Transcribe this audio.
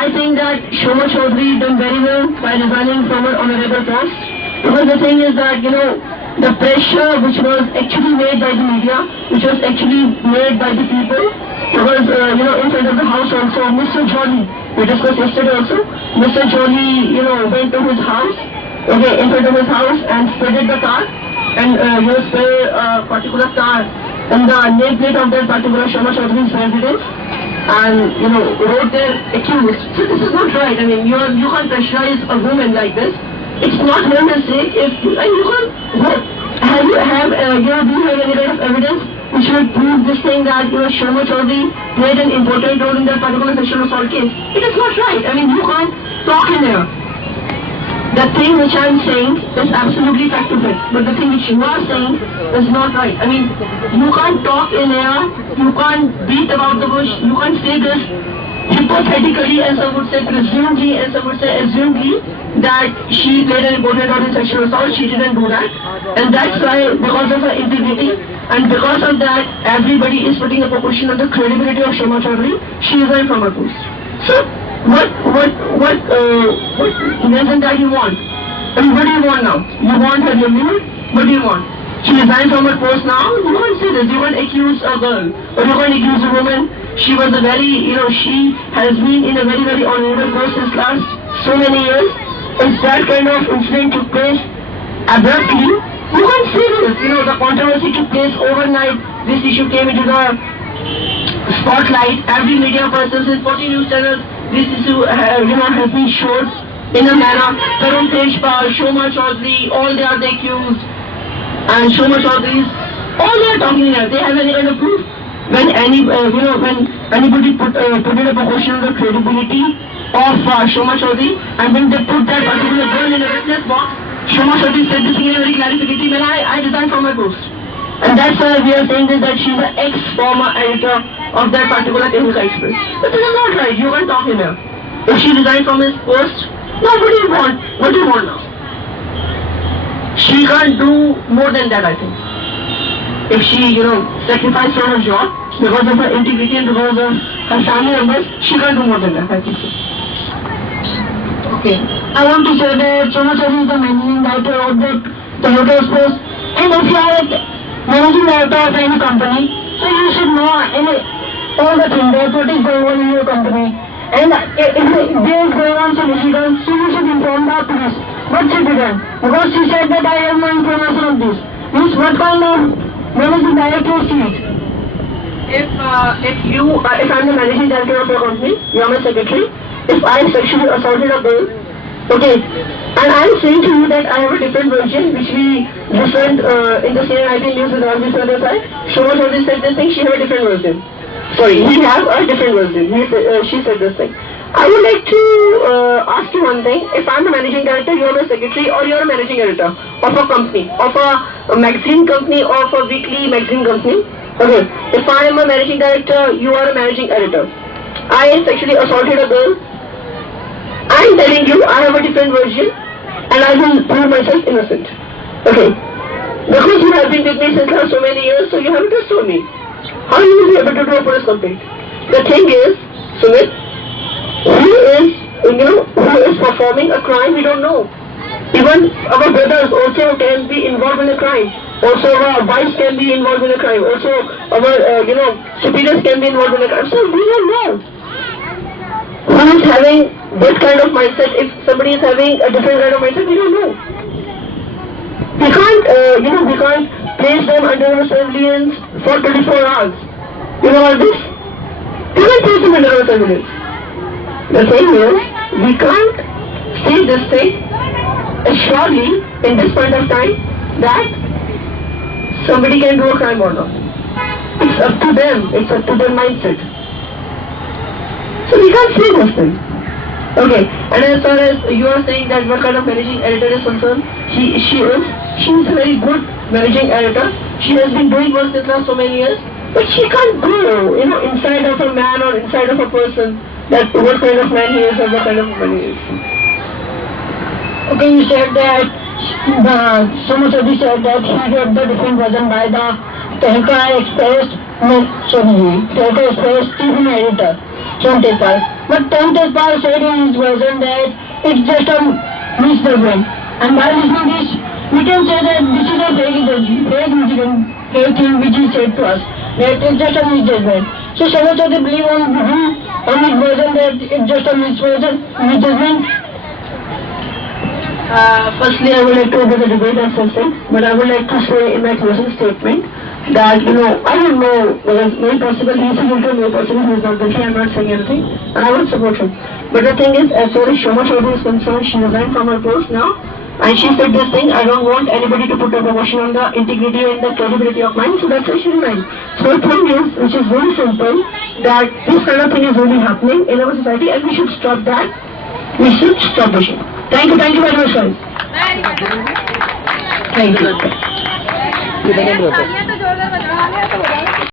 I think that Shoma Chaudhary done very well by resigning from her honorable post. Because the thing is that, the pressure which was actually made by the media, which was actually made by the people, because, in front of the house also, Mr. Jolly, we discussed yesterday also, Mr. Jolly, went to his house, in front of his house and spreaded the car, and, spread a particular car and the nameplate of that particular Shoma Chaudhary's residence, and wrote their accused. So this is not right. I mean, you can't pressurize a woman like this. It's not her mistake. If you can't, do you have any kind of evidence which will prove this thing that Shoma Chaudhary played an important role in that particular sexual assault case? It is not right. I mean, you can't talk in there. The thing which I'm saying is absolutely fact to fact, but the thing which you are saying is not right. I mean, you can't talk in air, you can't beat about the bush, you can't say this hypothetically, and some would say presumably, and some would say assumedly, that she played an important role in sexual assault. She didn't do that, and that's why, because of her integrity, and because of that, everybody is putting up a question on the credibility of Shoma Chaudhary. She resigned from her post. So, what reason that you want? I mean, what do you want now? You want her removed? What do you want? She resigned from her post now? You can't say this. You can't accuse a girl, or you can't accuse a woman. She was a very, she has been in a very, very honorable post since last so many years. If that kind of incident took place abruptly, you can't say this. The controversy took place overnight. This issue came into the spotlight. Every media person, since 40 news channels, this issue, has been shown in a manner. Tarun Tejpal, Shoma Chaudhary, all they are the accused, and Shoma Chaudhary, all they are talking here. They have any kind of proof. When anybody put in a question on the credibility of Shoma Chaudhary, and when they put that particular girl in a witness box, Shoma Chaudhary said this in a very clarificative when I resigned from my post. And that's why we are saying this, that she's an ex-former editor of that particular Telugu Express. But this is not right. You can't talk in here. If she resigned from his post, now what do you want? What do you want now? She can't do more than that, I think. If she, sacrificed from her job because of her integrity and because of her family members, she can't do more than that, I think so. Okay. I want to say that Shoma Chaudhary is the managing director of the Telugu Express, and if you are managing director of any company, so you should know all the things that what is going on in your company. And if there is going on some incident, so you should inform the police. What should be done? Because she said that I have no information of this. Means what kind of managing director is she? If I'm the managing director of your company, you are my secretary. If I sexually assaulted a girl, okay, and I'm saying to you that I have a different version, which we different in the CNN news with Rajiv Sardesai. Shoma Chaudhary said this thing, she had a different version. Sorry, he has a different version. She said this thing. I would like to ask you one thing. If I'm the managing director, you're a secretary, or you're a managing editor of a company, of a magazine company, or of a weekly magazine company. Okay, if I am a managing director, you are a managing editor. I sexually assaulted a girl. I'm telling you, I have a different version, and I will prove myself innocent. Okay, because you have been with me since last so many years, so you have to trust on me. How you will be able to do a police complaint? The thing is, Sumit, who is performing a crime, we don't know. Even our brothers also can be involved in a crime. Also our wives can be involved in a crime. Also our, superiors can be involved in a crime. So we don't know who is having this kind of mindset. If somebody is having a different kind of mindset, we don't know. We can't place them under surveillance for 24 hours. You know all this? We can't place them under surveillance. The thing is, we can't say this thing surely in this point of time that somebody can do a crime or not. It's up to them. It's up to their mindset. So we can't say this thing. Okay, and as far as you are saying that what kind of managing editor is concerned, she is a very good managing editor. She has been doing work since last so many years, but she can't go, inside of a man or inside of a person, that what kind of man he is or what kind of woman he is. Okay, you said that Shoma Chaudhary said that he got the different version by the Telugu Express chief editor, Tarun Tejpal. But Tenthespal said in his version that it's just a misjudgment. And by listening this, we can say that this is a fake incident, fake thing which he said to us. That it's just a misjudgment. So Saraswati believe on his version that it's just a misjudgment. Firstly, I would like to open the debate as something, but I would like to say in my closing statement that, I don't know whether it's very possible he is guilty or very possible he is not guilty. I'm not saying anything, and I would support him. But the thing is, as far as Shoma Chaudhary is concerned, she resigned from her post now, and she said this thing, I don't want anybody to put up a question on the integrity and the credibility of mine, so that's why she resigned. So the thing is, which is very simple, that this kind of thing is really happening in our society, and we should stop that. We should stop the shit. Thank you very much, guys. Thank you.